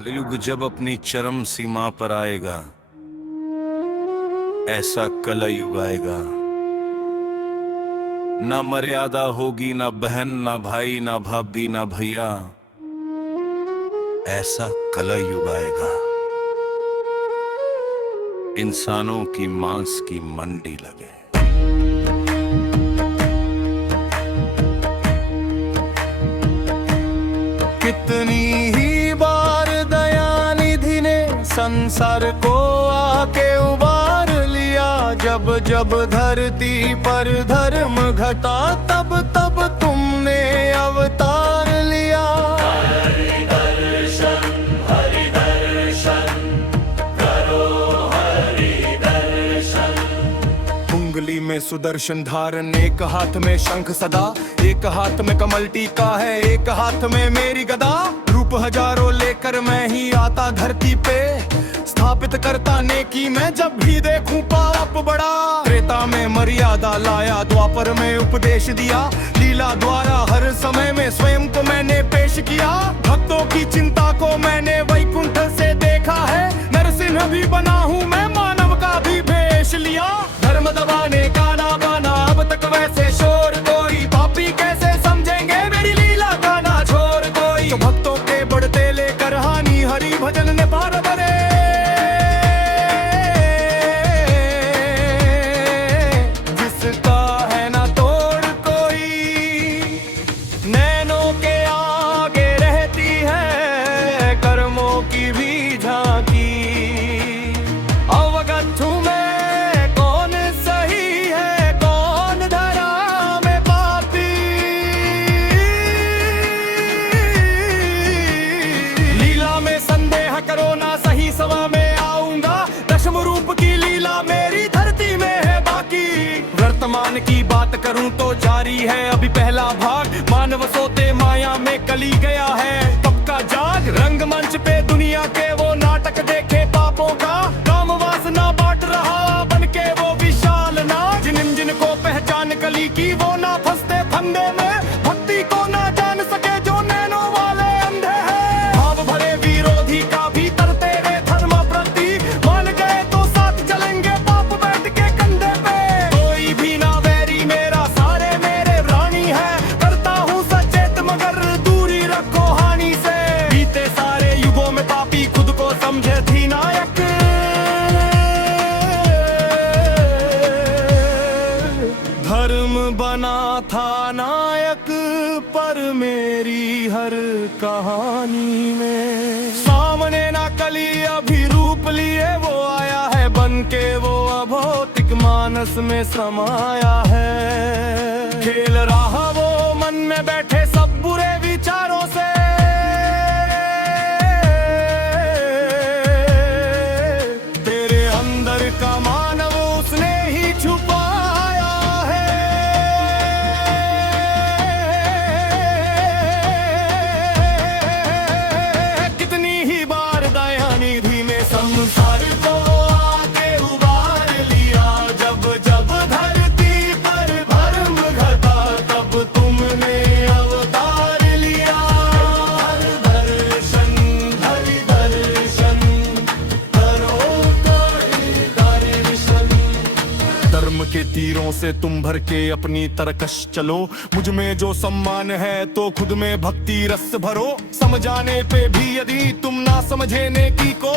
कलयुग जब अपनी चरम सीमा पर आएगा, ऐसा कलयुग आएगा, ना मर्यादा होगी, ना बहन, ना भाई, ना भाभी, ना भैया। ऐसा कलयुग आएगा, इंसानों की मांस की मंडी लगे। कितनी ही बार दयानिधि ने संसार को आके उबार लिया। जब जब धरती पर धर्म घटा, तब तब तुमने अवतार लिया। हरि दर्शन करो, हरि दर्शन। उंगली में सुदर्शन धारण, एक हाथ में शंख सदा, एक हाथ में कमल टीका है, एक हाथ में मेरी गदा। रूप हजारों लेकर मैं ही आता धरती पे, स्थापित करता नेकी मैं जब भी देखूं पाप बड़ा। त्रेता में मर्यादा लाया, द्वापर में उपदेश दिया, लीला द्वारा हर समय में स्वयं को मैंने पेश किया। भक्तों की चिंता को मैंने वैकुंठ से देखा है, नरसिंह भी बना हूँ मैं, मानव का भी भेष लिया। धर्म दबाने का ना बना अब तक वैसे शोर कोई, पापी कैसे समझेंगे मेरी लीला का ना छोड़ कोई। तो भक्तों के बढ़ते लेकर हानि, हरि भजन ने पार भरे। जिसका है ना तोड़ कोई, नैनों के आगे रहती है कर्मों की भी झांकी। अवगत हूँ मैं कौन सही है, कौन धरा में पापी। लीला में संदेह करो ना, सही सवा में आऊंगा। दशम रूप की लीला मेरी धरती में है बाकी। वर्तमान की बात करूं तो जारी है अभी पहला भाग। मानव सोते माया में कली गया है, तब का जाग। रंगमंच पे दुनिया के वो नाटक देखे पापों का, काम वासना बांट रहा बन के वो विशाल नाग। जिनको पहचान कली की, वो ना फंसते फंदे में, भक्ति को ना जान सके जो नैनों वाले अंधे हैं। भाव भरे विरोधी का भी तरते रे धर्म प्रति, मान गए तो साथ चलेंगे पाप बैठ के कंधे पे। कोई भी ना वैरी मेरा, सारे मेरे रानी है। करता हूँ सचेत मगर दूरी रखो हानि से। बीते सारे युगों में पापी खुद को समझे थी नायक। धर्म बना था नायक, पर मेरी हर कहानी में सामने ना कली अभी रूप लिए वो आया है। बन के वो अभौतिक मानस में समाया है। खेल रहा वो मन में बैठे सब बुरे विचारों से। तेरे अंदर का मानव उसने ही छुपाया है। कितनी ही बार दयानिधि में संसार को आके उबार लिया। जब जब धरती पर धर्म घटा, तब तुमने अवतार लिया। हरि दर्शन करो, हरि दर्शन। धर्म के तीरों से तुम भर के अपनी तरकश चलो। मुझ में जो सम्मान है तो खुद में भक्ति रस भरो। समझाने पे भी यदि तुम ना समझे नेकी को,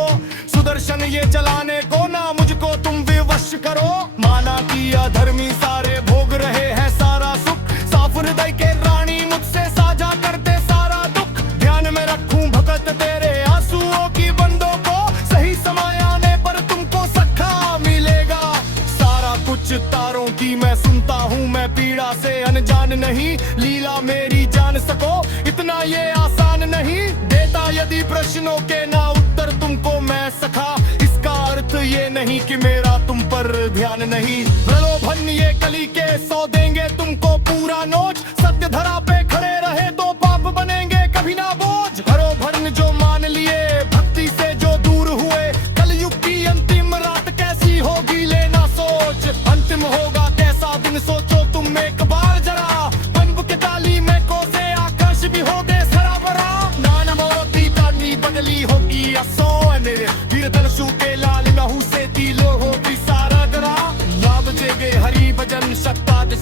सुदर्शन ये चलाने को ना मुझको तुम विवश करो। माना किया धर्मी सारे भोग रहे हैं सारा सुख, साफ हृदय के रानी मुझसे साझा करते सारा दुख। ध्यान में रखूं भगत तेरे आंसुओं की बंदों को, सही समय आने पर तुमको सखा मिलेगा। सारा कुछ तारों की मैं सुनता हूँ, मैं पीड़ा से अनजान नहीं। लीला मेरी जान सको इतना ये आसान नहीं। देता यदि प्रश्नों के ना उत्तर तुमको मैं सखा, इसका अर्थ ये नहीं कि मेरा तुम पर ध्यान नहीं। प्रलोभन ये कली के 100 देंगे तुमको पूरा नोच। सत्य धरा पे खड़े रहे तो पाप बनेंगे कभी ना बोझ। हरोभरण जो मान लिए भक्ति से जो दूर हुए, कलयुग की अंतिम रात कैसी होगी लेना सोच। अंतिम होगा कैसा दिन सोचो तुम एक बार जरा। बनब के ताली में को से आकाश भी हो गए सराबरा। नान मोती तानी बदली होगी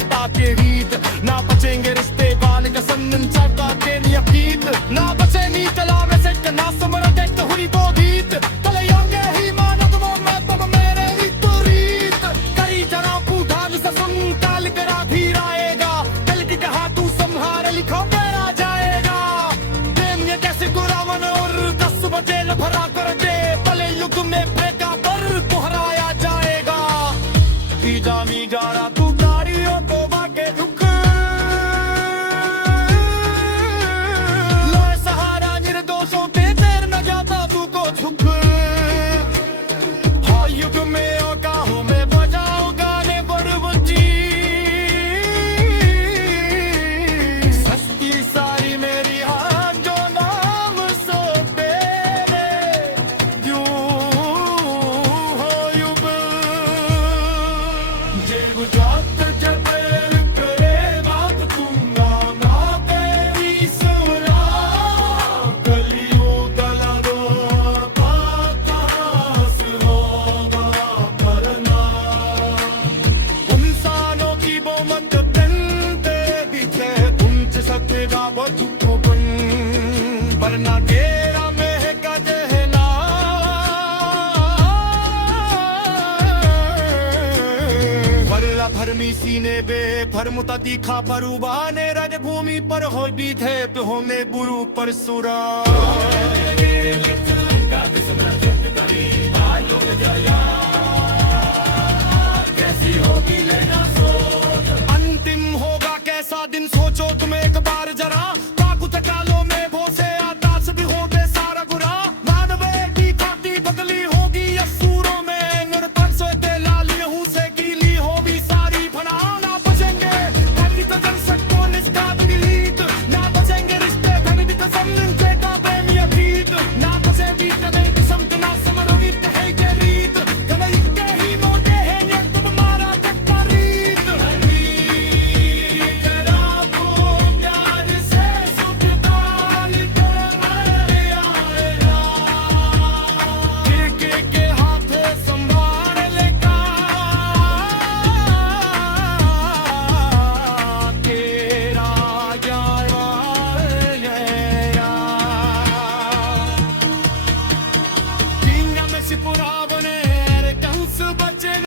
रिश्ता के रीत ना बचेंगे रिश्ते बाल कसन्न चाका के नियत ना बचे नी चलावे से ना समर देख हुरी तो दीत तले योंगे ही मानत वो मैं तब मेरे रीत रीत करी जरा पूठान से सुन काल करा धीर आएगा कल की कहा तू संहार लिखो मेरा जाएगा प्रेम ये कैसे गुरावन और 10 बजे भरा कर दे तले युग में फेंका पर दोहराया जाएगा मी जारा तू गाड़ियों को बाके दुख लो सहारा निर्दोषों पे तेर न जाता तू को झुक हाँ युग में औकाहों में बजाओ गाने बड़बंजी सस्ती सारी मेरी हाथ जो नाम सो तेरे यूं हो युग जेब जात जबर करे बात दूंगा ना तेरी सुना गलियों गला दो पास होगा करना इंसानों की बहुमत तंते दिखे तुमसे सकेगा वो दुखों बन वरना तेरा महका जहना वरला भरमी सीने बे भरमुता तीखा परुबाने रणभूमि पर हो भी थे तो होने बुरु परसुरा